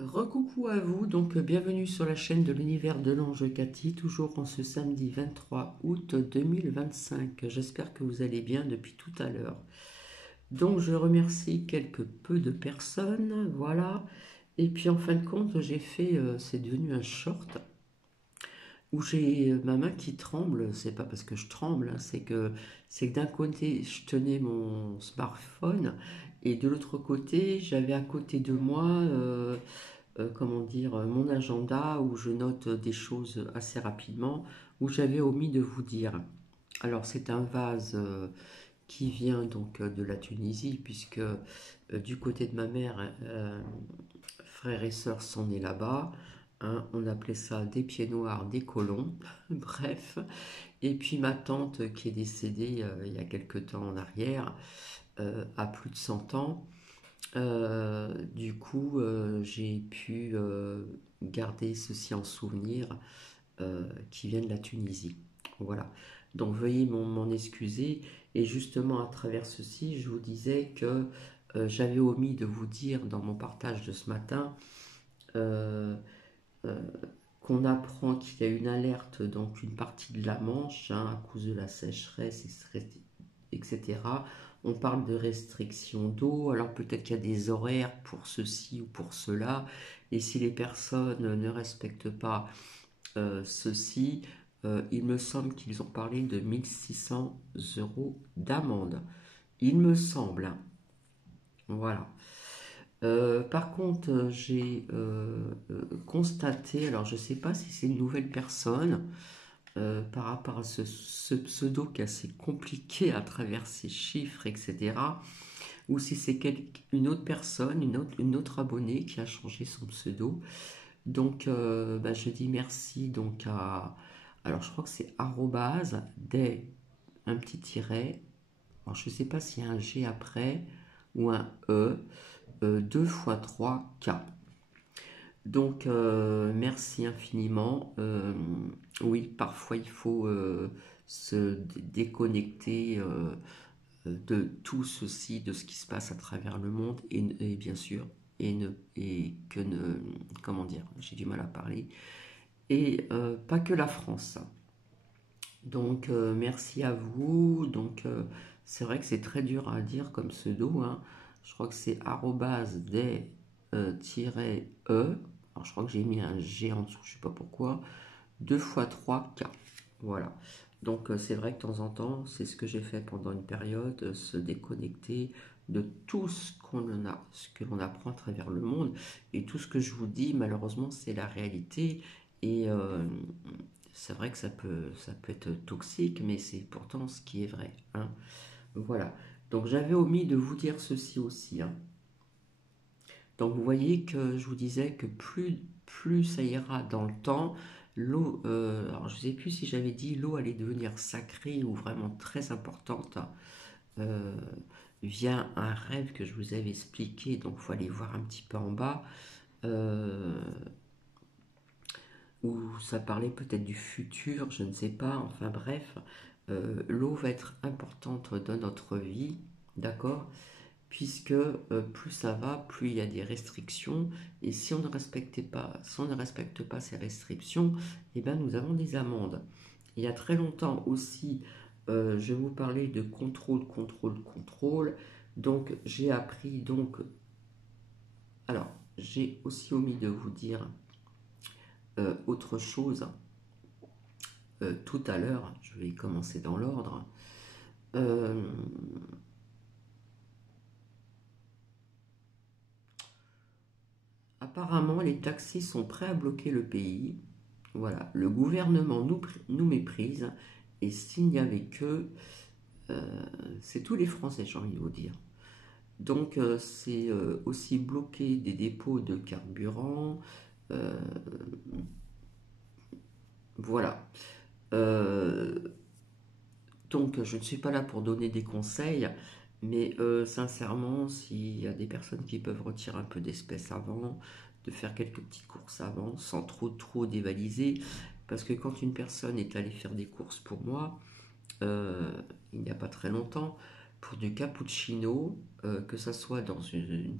Recoucou à vous, donc bienvenue sur la chaîne de l'univers de l'ange Cathy, toujours en ce samedi 23 août 2025. J'espère que vous allez bien depuis tout à l'heure. Donc je remercie quelque peu de personnes, voilà. Et puis en fin de compte, j'ai fait, c'est devenu un short où j'ai ma main qui tremble. C'est pas parce que je tremble, hein, c'est que d'un côté je tenais mon smartphone et de l'autre côté j'avais à côté de moi. Comment dire, mon agenda où je note des choses assez rapidement, où j'avais omis de vous dire. Alors c'est un vase qui vient donc de la Tunisie, puisque du côté de ma mère, frères et sœurs sont nés là-bas. Hein, on appelait ça des pieds noirs, des colons, bref. Et puis ma tante qui est décédée il y a quelque temps en arrière, a plus de 100 ans. Du coup, j'ai pu garder ceci en souvenir qui vient de la Tunisie. Voilà. Donc veuillez m'en excuser. Et justement, à travers ceci, je vous disais que j'avais omis de vous dire dans mon partage de ce matin euh, euh, qu'on apprend qu'il y a une alerte, donc une partie de la Manche, hein, à cause de la sécheresse, etc. On parle de restrictions d'eau, alors peut-être qu'il y a des horaires pour ceci ou pour cela, et si les personnes ne respectent pas ceci, il me semble qu'ils ont parlé de 1 600 € d'amende. Il me semble, hein. Voilà. Par contre, j'ai constaté, alors je ne sais pas si c'est une nouvelle personne, par rapport à ce pseudo qui est assez compliqué à travers ses chiffres, etc. Ou si c'est une autre personne, une autre abonnée qui a changé son pseudo. Donc, bah, je dis merci donc à... Alors, je crois que c'est arrobase, des, un petit tiret. Alors, je ne sais pas s'il y a un G après ou un E, 2 fois 3 K. Donc, merci infiniment. Oui, parfois il faut se déconnecter de tout ceci, de ce qui se passe à travers le monde, et bien sûr, et que ne, comment dire, j'ai du mal à parler, et pas que la France. Donc, merci à vous. Donc, c'est vrai que c'est très dur à dire comme pseudo, hein. Je crois que c'est arrobase des-e. Alors, je crois que j'ai mis un G en dessous, je ne sais pas pourquoi. 2 fois 3 K. Voilà. Donc, c'est vrai que de temps en temps, c'est ce que j'ai fait pendant une période, se déconnecter de tout ce que l'on apprend à travers le monde. Et tout ce que je vous dis, malheureusement, c'est la réalité. Et c'est vrai que ça peut être toxique, mais c'est pourtant ce qui est vrai, hein. Voilà. Donc j'avais omis de vous dire ceci aussi, hein. Donc vous voyez que je vous disais que plus ça ira dans le temps, l'eau, alors je ne sais plus si j'avais dit l'eau allait devenir sacrée ou vraiment très importante, euh, via un rêve que je vous avais expliqué, donc il faut aller voir un petit peu en bas, euh, où ça parlait peut-être du futur, je ne sais pas, enfin bref, l'eau va être importante dans notre vie, d'accord? Puisque plus ça va, plus il y a des restrictions, et si on ne respecte pas ces restrictions, eh ben nous avons des amendes. Il y a très longtemps aussi, je vous parlais de contrôle, contrôle, contrôle, donc j'ai appris, donc, alors j'ai aussi omis de vous dire autre chose tout à l'heure, je vais commencer dans l'ordre. Euh, Apparemment, les taxis sont prêts à bloquer le pays. Voilà, le gouvernement nous méprise, et s'il n'y avait que, c'est tous les Français, j'ai envie de vous dire. Donc, c'est aussi bloquer des dépôts de carburant. euh, voilà. Euh, donc, je ne suis pas là pour donner des conseils, mais sincèrement, s'il y a des personnes qui peuvent retirer un peu d'espèces avant, de faire quelques petites courses avant, sans trop dévaliser, parce que quand une personne est allée faire des courses pour moi, euh, il n'y a pas très longtemps, pour du cappuccino, que ça soit dans une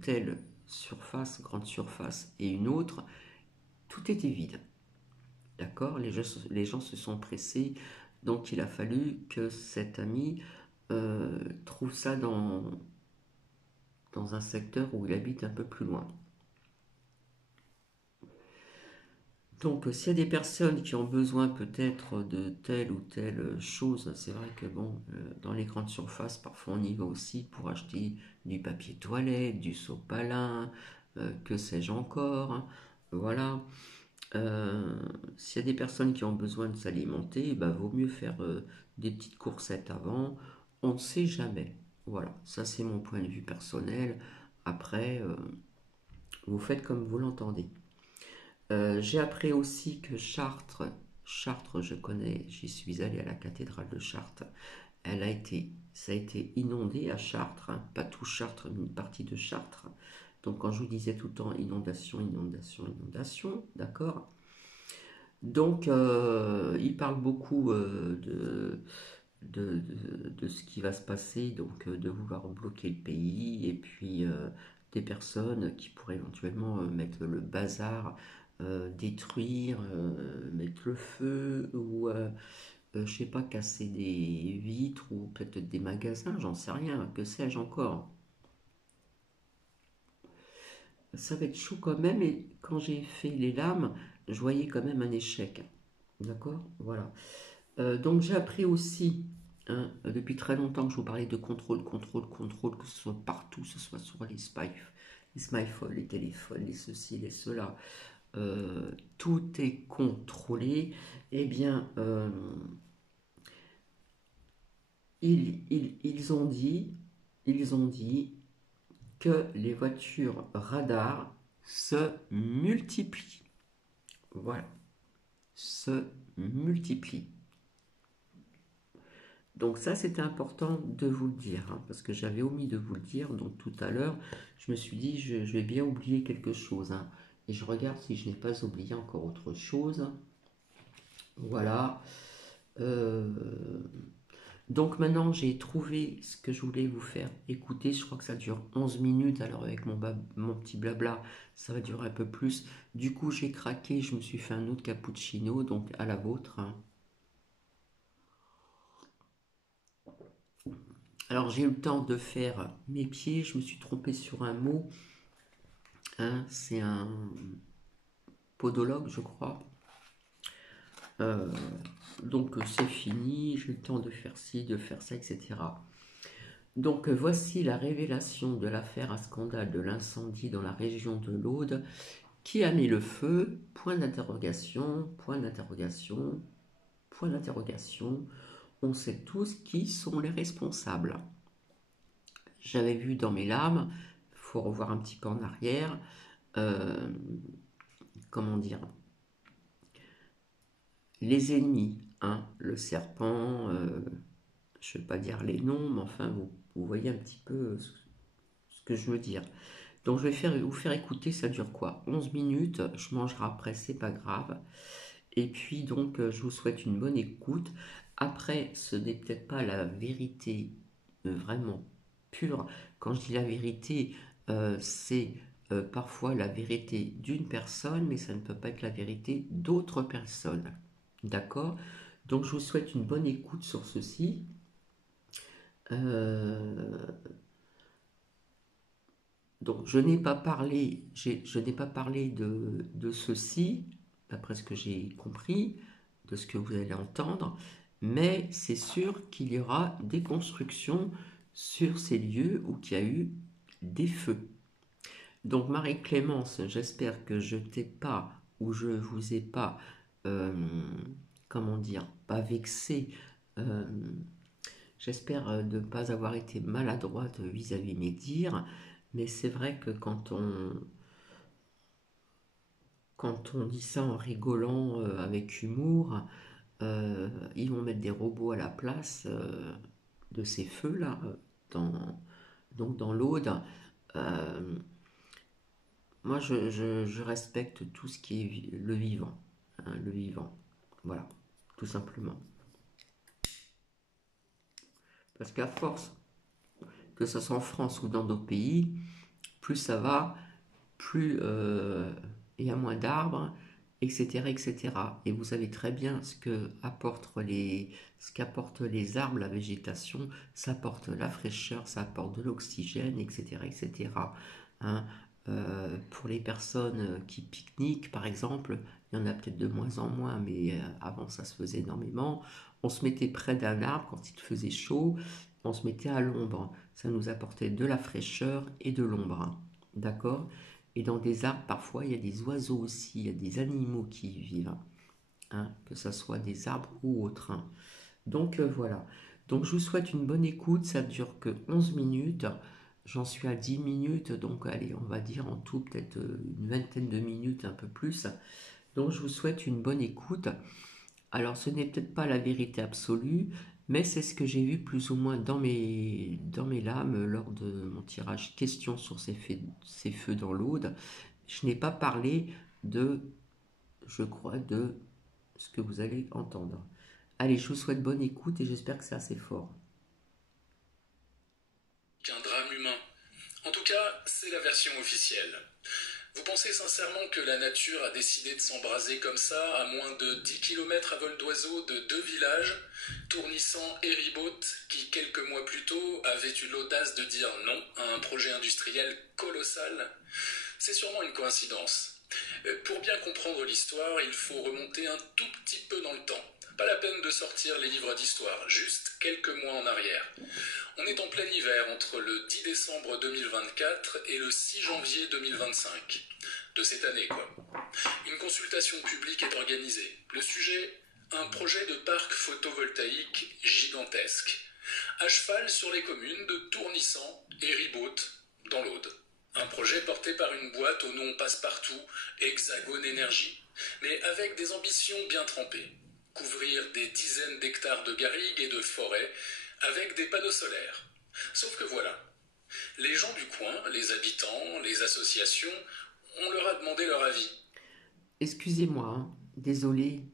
telle surface, grande surface, et une autre, tout était vide. D'accord, les gens se sont pressés, donc il a fallu que cet ami trouve ça dans un secteur où il habite un peu plus loin. Donc, s'il y a des personnes qui ont besoin peut-être de telle ou telle chose, c'est vrai que bon, dans les grandes surfaces, parfois on y va aussi pour acheter du papier toilette, du sopalin, que sais-je encore, hein. Voilà. S'il y a des personnes qui ont besoin de s'alimenter, bah, vaut mieux faire des petites coursettes avant. On ne sait jamais. Voilà, ça c'est mon point de vue personnel. Après, vous faites comme vous l'entendez. J'ai appris aussi que Chartres, je connais, j'y suis allé à la cathédrale de Chartres. Ça a été inondé à Chartres, hein, pas tout Chartres, mais une partie de Chartres. Donc quand je vous disais tout le temps inondation, inondation, inondation, d'accord. Donc il parle beaucoup de ce qui va se passer, donc de vouloir bloquer le pays, et puis des personnes qui pourraient éventuellement mettre le bazar, détruire, mettre le feu, ou je sais pas, casser des vitres, ou peut-être des magasins, j'en sais rien, que sais-je encore. Ça va être chaud quand même, et quand j'ai fait les lames, je voyais quand même un échec. D'accord. Voilà. Donc j'ai appris aussi, hein, depuis très longtemps que je vous parlais de contrôle, contrôle, contrôle, que ce soit partout, que ce soit sur les smartphones, les téléphones, les ceci, les cela, tout est contrôlé. Eh bien, ils ont dit que les voitures radars se multiplient. Voilà, se multiplient. Donc ça, c'était important de vous le dire, hein, parce que j'avais omis de vous le dire. Donc tout à l'heure, je me suis dit, je vais bien oublier quelque chose, hein. Et je regarde si je n'ai pas oublié encore autre chose. Voilà. Euh, donc maintenant, j'ai trouvé ce que je voulais vous faire écouter. Je crois que ça dure 11 minutes. Alors avec mon petit blabla, ça va durer un peu plus. Du coup, j'ai craqué. Je me suis fait un autre cappuccino, donc à la vôtre, hein. Alors j'ai eu le temps de faire mes pieds. Je me suis trompé sur un mot, hein. C'est un podologue, je crois. Euh, donc c'est fini. J'ai eu le temps de faire ci, de faire ça, etc. Donc voici la révélation de l'affaire à scandale de l'incendie dans la région de l'Aude. Qui a mis le feu? Point d'interrogation, point d'interrogation, point d'interrogation. On sait tous qui sont les responsables. J'avais vu dans mes larmes, il faut revoir un petit peu en arrière, euh, comment dire, les ennemis, hein, le serpent, je ne vais pas dire les noms, mais enfin, vous voyez un petit peu ce que je veux dire. Donc, je vais vous faire écouter, ça dure quoi? 11 minutes, je mangerai après, c'est pas grave. Et puis, donc, je vous souhaite une bonne écoute. Après, ce n'est peut-être pas la vérité vraiment pure. Quand je dis la vérité, c'est parfois la vérité d'une personne, mais ça ne peut pas être la vérité d'autres personnes. D'accord? Donc je vous souhaite une bonne écoute sur ceci. Euh, donc je n'ai pas parlé, je n'ai pas parlé de ceci, d'après ce que j'ai compris, de ce que vous allez entendre, mais c'est sûr qu'il y aura des constructions sur ces lieux où il y a eu des feux. Donc Marie-Clémence, j'espère que je t'ai pas ou je vous ai pas, euh, comment dire, pas vexé. euh, J'espère ne pas avoir été maladroite vis-à-vis mes dires, mais c'est vrai que quand on dit ça en rigolant, avec humour, ils vont mettre des robots à la place de ces feux-là, donc dans l'Aude. Euh, Moi, je respecte tout ce qui est le vivant, hein, le vivant. Voilà, tout simplement. Parce qu'à force, que ce soit en France ou dans d'autres pays, plus ça va, plus il y a moins d'arbres, etc., etc. Et vous savez très bien ce qu'apportent les arbres, la végétation, ça apporte la fraîcheur, ça apporte de l'oxygène, etc., etc. Hein, pour les personnes qui pique-niquent, par exemple, il y en a peut-être de moins en moins, mais avant ça se faisait énormément. On se mettait près d'un arbre quand il faisait chaud, on se mettait à l'ombre. Ça nous apportait de la fraîcheur et de l'ombre. D'accord? Et dans des arbres, parfois, il y a des oiseaux aussi, il y a des animaux qui y vivent, hein, que ce soit des arbres ou autres. Hein. Donc voilà. Donc je vous souhaite une bonne écoute, ça dure que 11 minutes. J'en suis à 10 minutes, donc allez, on va dire en tout peut-être une vingtaine de minutes, un peu plus. Donc je vous souhaite une bonne écoute. Alors ce n'est peut-être pas la vérité absolue, mais c'est ce que j'ai vu plus ou moins dans mes lames lors de mon tirage question sur ces feux dans l'Aude. Je n'ai pas parlé de, je crois, de ce que vous allez entendre. Allez, je vous souhaite bonne écoute et j'espère que c'est assez fort. Qu'un drame humain. En tout cas, c'est la version officielle. Vous pensez sincèrement que la nature a décidé de s'embraser comme ça, à moins de 10 km à vol d'oiseau de deux villages, Tournissan et Ribot, qui quelques mois plus tôt avaient eu l'audace de dire non à un projet industriel colossal? C'est sûrement une coïncidence. Pour bien comprendre l'histoire, il faut remonter un tout petit peu dans le temps. Pas la peine de sortir les livres d'histoire, juste quelques mois en arrière. On est en plein hiver entre le 10 décembre 2024 et le 6 janvier 2025. De cette année, quoi. Une consultation publique est organisée. Le sujet, un projet de parc photovoltaïque gigantesque. À cheval sur les communes de Tournissan et Ribot, dans l'Aude. Un projet porté par une boîte au nom passe-partout, Hexagone Énergie, mais avec des ambitions bien trempées. Couvrir des dizaines d'hectares de garrigues et de forêts avec des panneaux solaires. Sauf que voilà, les gens du coin, les habitants, les associations, on leur a demandé leur avis. Excusez-moi, hein, désolé.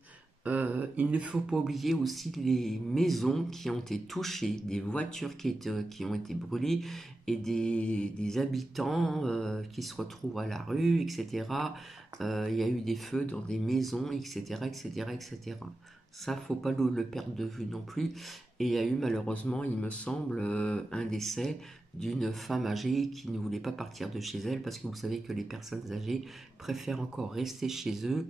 Il ne faut pas oublier aussi les maisons qui ont été touchées, des voitures qui ont été brûlées et des habitants qui se retrouvent à la rue, etc. Il y a eu des feux dans des maisons, etc., etc., etc. Ça, faut pas le perdre de vue non plus. Et il y a eu malheureusement, il me semble, un décès d'une femme âgée qui ne voulait pas partir de chez elle parce que vous savez que les personnes âgées préfèrent encore rester chez eux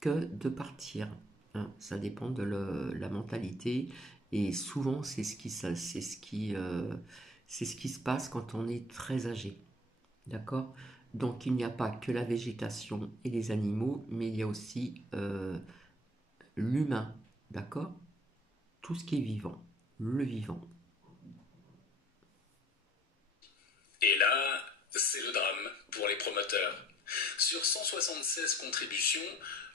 que de partir. Hein. Ça dépend de la mentalité et souvent c'est ce qui se passe quand on est très âgé. D'accord? Donc il n'y a pas que la végétation et les animaux, mais il y a aussi l'humain. D'accord? Tout ce qui est vivant, le vivant. Et là, c'est le drame pour les promoteurs. Sur 176 contributions,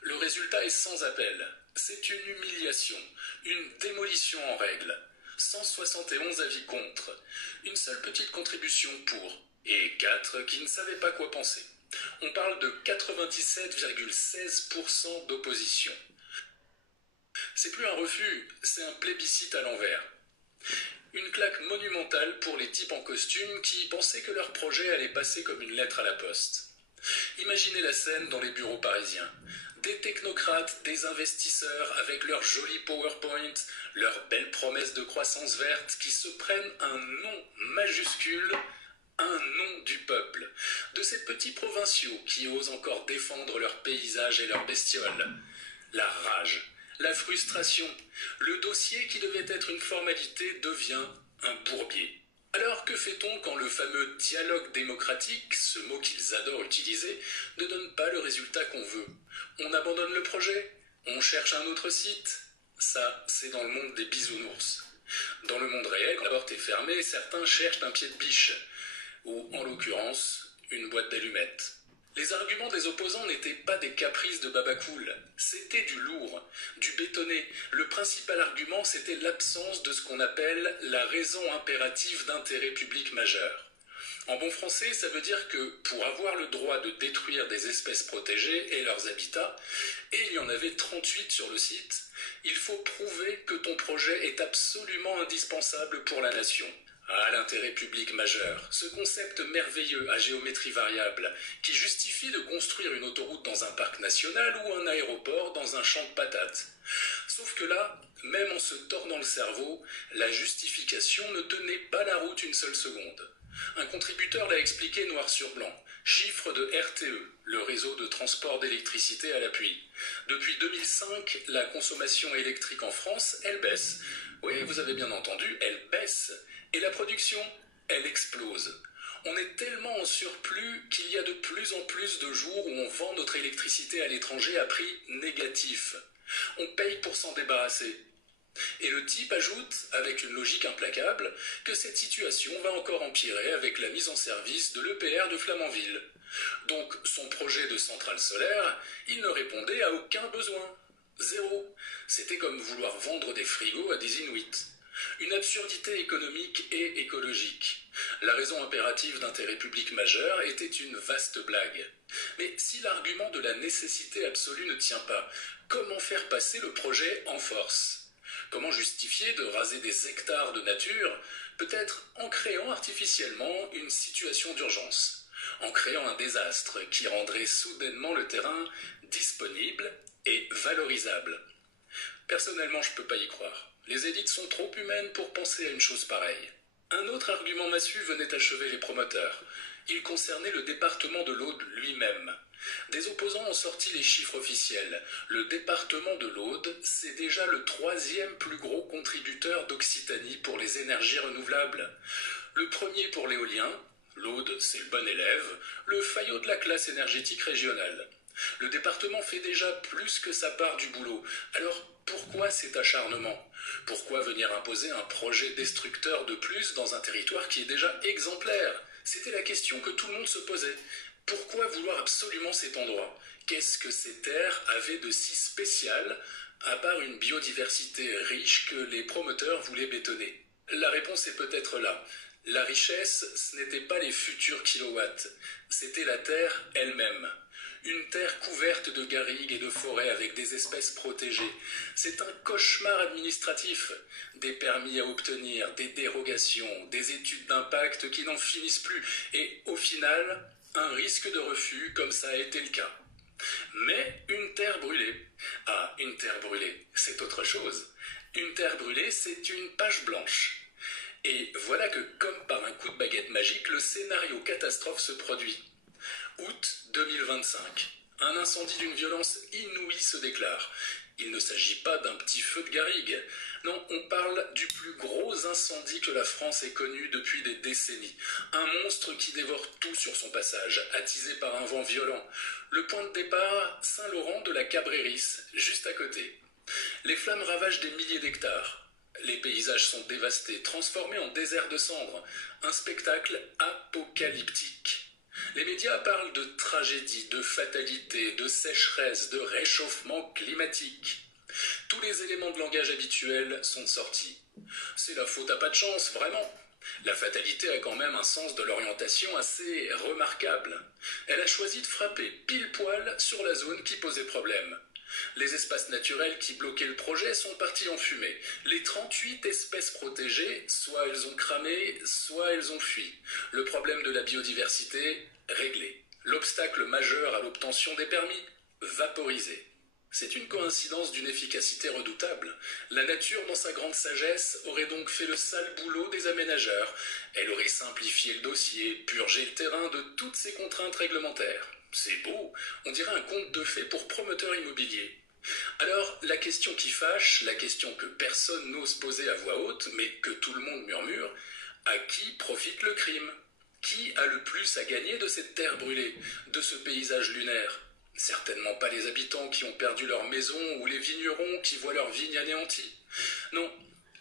le résultat est sans appel. C'est une humiliation, une démolition en règle. 171 avis contre, une seule petite contribution pour, et 4 qui ne savaient pas quoi penser. On parle de 97,16% d'opposition. C'est plus un refus, c'est un plébiscite à l'envers. Une claque monumentale pour les types en costume qui pensaient que leur projet allait passer comme une lettre à la poste. Imaginez la scène dans les bureaux parisiens. Des technocrates, des investisseurs avec leurs jolis PowerPoint, leurs belles promesses de croissance verte qui se prennent un nom majuscule, un nom du peuple, de ces petits provinciaux qui osent encore défendre leurs paysages et leurs bestioles. La rage, la frustration, le dossier qui devait être une formalité devient un bourbier. Alors que fait-on quand le fameux dialogue démocratique, ce mot qu'ils adorent utiliser, ne donne pas le résultat qu'on veut? On abandonne le projet? On cherche un autre site? Ça, c'est dans le monde des bisounours. Dans le monde réel, quand la porte est fermée, certains cherchent un pied de biche, ou en l'occurrence, une boîte d'allumettes. Les arguments des opposants n'étaient pas des caprices de babacool, c'était du lourd, du bétonné. Le principal argument, c'était l'absence de ce qu'on appelle la raison impérative d'intérêt public majeur. En bon français, ça veut dire que pour avoir le droit de détruire des espèces protégées et leurs habitats, et il y en avait 38 sur le site, il faut prouver que ton projet est absolument indispensable pour la nation. Ah, l'intérêt public majeur, ce concept merveilleux à géométrie variable qui justifie de construire une autoroute dans un parc national ou un aéroport dans un champ de patates. Sauf que là, même en se tordant le cerveau, la justification ne tenait pas la route une seule seconde. Un contributeur l'a expliqué noir sur blanc. Chiffre de RTE, le réseau de transport d'électricité à l'appui. Depuis 2005, la consommation électrique en France, elle baisse. Oui, vous avez bien entendu, elle baisse. Et la production, elle explose. On est tellement en surplus qu'il y a de plus en plus de jours où on vend notre électricité à l'étranger à prix négatif. On paye pour s'en débarrasser. Et le type ajoute, avec une logique implacable, que cette situation va encore empirer avec la mise en service de l'EPR de Flamanville. Donc son projet de centrale solaire, il ne répondait à aucun besoin. Zéro. C'était comme vouloir vendre des frigos à des Inuits. Une absurdité économique et écologique. La raison impérative d'intérêt public majeur était une vaste blague. Mais si l'argument de la nécessité absolue ne tient pas, comment faire passer le projet en force ? Comment justifier de raser des hectares de nature, peut-être en créant artificiellement une situation d'urgence, en créant un désastre qui rendrait soudainement le terrain disponible et valorisable. Personnellement, je ne peux pas y croire. Les élites sont trop humaines pour penser à une chose pareille. Un autre argument massu venait achever les promoteurs. Il concernait le département de l'Aude lui-même. Des opposants ont sorti les chiffres officiels. Le département de l'Aude, c'est déjà le 3e plus gros contributeur d'Occitanie pour les énergies renouvelables. Le premier pour l'éolien, l'Aude c'est le bon élève, le faillot de la classe énergétique régionale. Le département fait déjà plus que sa part du boulot. Alors pourquoi cet acharnement ? Pourquoi venir imposer un projet destructeur de plus dans un territoire qui est déjà exemplaire ? C'était la question que tout le monde se posait. Pourquoi vouloir absolument cet endroit ? Qu'est-ce que ces terres avaient de si spécial, à part une biodiversité riche que les promoteurs voulaient bétonner ? La réponse est peut-être là. La richesse, ce n'était pas les futurs kilowatts, c'était la terre elle-même. Une terre couverte de garrigues et de forêts avec des espèces protégées. C'est un cauchemar administratif. Des permis à obtenir, des dérogations, des études d'impact qui n'en finissent plus. Et au final, un risque de refus comme ça a été le cas. Mais une terre brûlée. Ah, une terre brûlée, c'est autre chose. Une terre brûlée, c'est une page blanche. Et voilà que, comme par un coup de baguette magique, le scénario catastrophe se produit. Août 2025. Un incendie d'une violence inouïe se déclare. Il ne s'agit pas d'un petit feu de garrigue. Non, on parle du plus gros incendie que la France ait connu depuis des décennies. Un monstre qui dévore tout sur son passage, attisé par un vent violent. Le point de départ, Saint-Laurent de la Cabrérice, juste à côté. Les flammes ravagent des milliers d'hectares. Les paysages sont dévastés, transformés en désert de cendres. Un spectacle apocalyptique. Les médias parlent de tragédie, de fatalité, de sécheresse, de réchauffement climatique. Tous les éléments de langage habituels sont sortis. C'est la faute à pas de chance, vraiment. La fatalité a quand même un sens de l'orientation assez remarquable. Elle a choisi de frapper pile poil sur la zone qui posait problème. Les espaces naturels qui bloquaient le projet sont partis en fumée. Les 38 espèces protégées, soit elles ont cramé, soit elles ont fui. Le problème de la biodiversité, réglé. L'obstacle majeur à l'obtention des permis, vaporisé. C'est une coïncidence d'une efficacité redoutable. La nature, dans sa grande sagesse, aurait donc fait le sale boulot des aménageurs. Elle aurait simplifié le dossier, purgé le terrain de toutes ses contraintes réglementaires. C'est beau, on dirait un conte de fées pour promoteur immobilier. Alors, la question qui fâche, la question que personne n'ose poser à voix haute, mais que tout le monde murmure, à qui profite le crime ? Qui a le plus à gagner de cette terre brûlée, de ce paysage lunaire ? Certainement pas les habitants qui ont perdu leur maison ou les vignerons qui voient leur vigne anéantie. Non,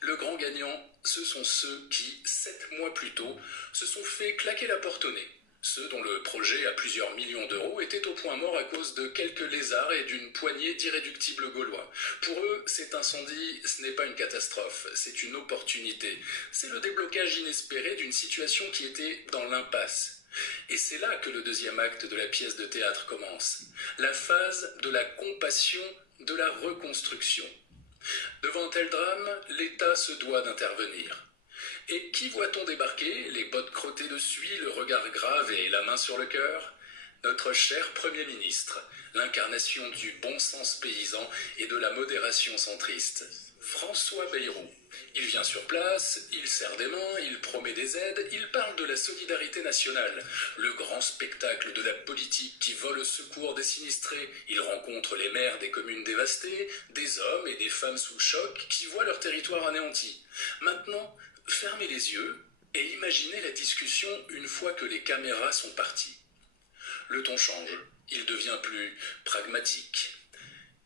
le grand gagnant, ce sont ceux qui, 7 mois plus tôt, se sont fait claquer la porte au nez. Ceux dont le projet à plusieurs millions d'euros était au point mort à cause de quelques lézards et d'une poignée d'irréductibles Gaulois. Pour eux, cet incendie, ce n'est pas une catastrophe, c'est une opportunité. C'est le déblocage inespéré d'une situation qui était dans l'impasse. Et c'est là que le deuxième acte de la pièce de théâtre commence. La phase de la compassion, de la reconstruction. Devant un tel drame, l'État se doit d'intervenir. Et qui voit-on débarquer, les bottes crottées de suie, le regard grave et la main sur le cœur? Notre cher Premier ministre, l'incarnation du bon sens paysan et de la modération centriste, François Bayrou. Il vient sur place, il serre des mains, il promet des aides, il parle de la solidarité nationale, le grand spectacle de la politique qui vole au secours des sinistrés. Il rencontre les maires des communes dévastées, des hommes et des femmes sous le choc qui voient leur territoire anéanti. Maintenant, fermez les yeux et imaginez la discussion une fois que les caméras sont parties. Le ton change, il devient plus pragmatique.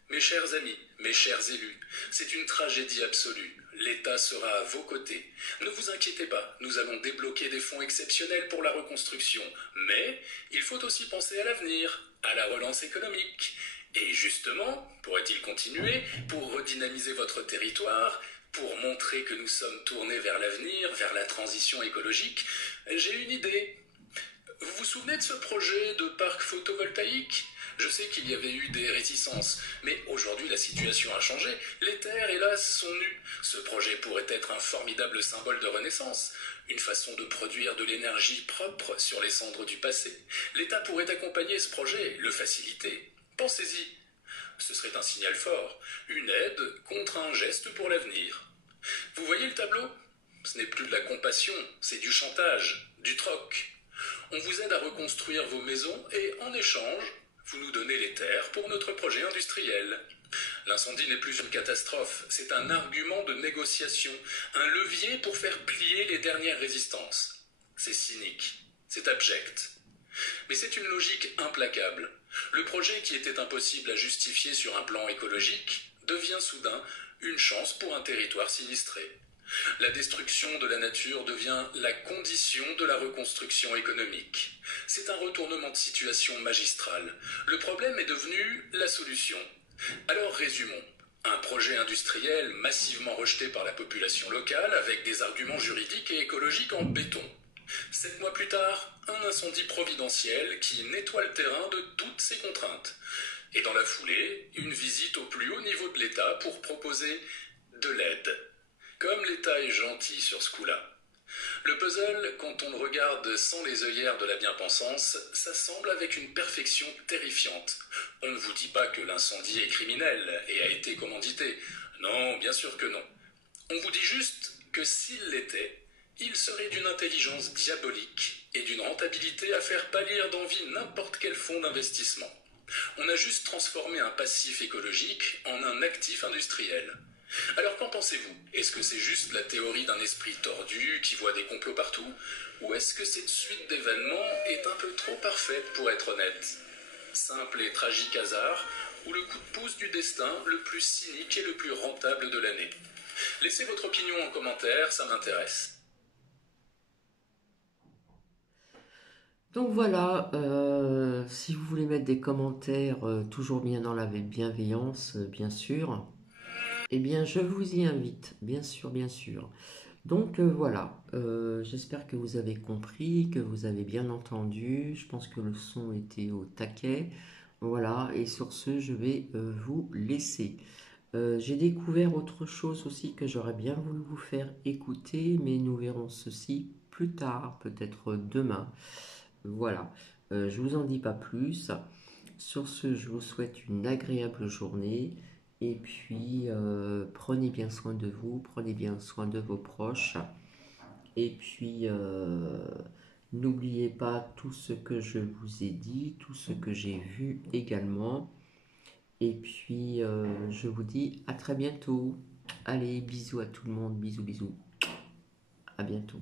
Mes chers amis, mes chers élus, c'est une tragédie absolue. L'État sera à vos côtés. Ne vous inquiétez pas, nous allons débloquer des fonds exceptionnels pour la reconstruction. Mais il faut aussi penser à l'avenir, à la relance économique. Et justement, pourrait-il continuer, pour redynamiser votre territoire, pour montrer que nous sommes tournés vers l'avenir, vers la transition écologique, j'ai une idée. Vous vous souvenez de ce projet de parc photovoltaïque? Je sais qu'il y avait eu des réticences, mais aujourd'hui la situation a changé. Les terres, hélas, sont nues. Ce projet pourrait être un formidable symbole de renaissance, une façon de produire de l'énergie propre sur les cendres du passé. L'État pourrait accompagner ce projet, le faciliter. Pensez-y. Ce serait un signal fort, une aide contre un geste pour l'avenir. Vous voyez le tableau? Ce n'est plus de la compassion, c'est du chantage, du troc. On vous aide à reconstruire vos maisons et, en échange, vous nous donnez les terres pour notre projet industriel. L'incendie n'est plus une catastrophe, c'est un argument de négociation, un levier pour faire plier les dernières résistances. C'est cynique, c'est abject. Mais c'est une logique implacable. Le projet qui était impossible à justifier sur un plan écologique devient soudain une chance pour un territoire sinistré. La destruction de la nature devient la condition de la reconstruction économique. C'est un retournement de situation magistral. Le problème est devenu la solution. Alors résumons. Un projet industriel massivement rejeté par la population locale avec des arguments juridiques et écologiques en béton. 7 mois plus tard, un incendie providentiel qui nettoie le terrain de toutes ses contraintes. Et dans la foulée, une visite au plus haut niveau de l'État pour proposer de l'aide. Comme l'État est gentil sur ce coup-là. Le puzzle, quand on le regarde sans les œillères de la bien-pensance, s'assemble avec une perfection terrifiante. On ne vous dit pas que l'incendie est criminel et a été commandité. Non, bien sûr que non. On vous dit juste que s'il l'était, il serait d'une intelligence diabolique et d'une rentabilité à faire pâlir d'envie n'importe quel fonds d'investissement. On a juste transformé un passif écologique en un actif industriel. Alors qu'en pensez-vous? Est-ce que c'est juste la théorie d'un esprit tordu qui voit des complots partout? Ou est-ce que cette suite d'événements est un peu trop parfaite pour être honnête? Simple et tragique hasard, ou le coup de pouce du destin le plus cynique et le plus rentable de l'année? Laissez votre opinion en commentaire, ça m'intéresse. Donc voilà, si vous voulez mettre des commentaires, toujours bien dans la bienveillance, bien sûr, eh bien je vous y invite, bien sûr, bien sûr. Donc voilà, j'espère que vous avez compris, que vous avez bien entendu. Je pense que le son était au taquet. Voilà, et sur ce, je vais vous laisser. J'ai découvert autre chose aussi que j'aurais bien voulu vous faire écouter, mais nous verrons ceci plus tard, peut-être demain. Voilà, je vous en dis pas plus. Sur ce, je vous souhaite une agréable journée. Et puis, prenez bien soin de vous, prenez bien soin de vos proches. Et puis, n'oubliez pas tout ce que je vous ai dit, tout ce que j'ai vu également. Et puis, je vous dis à très bientôt. Allez, bisous à tout le monde, bisous, bisous. À bientôt.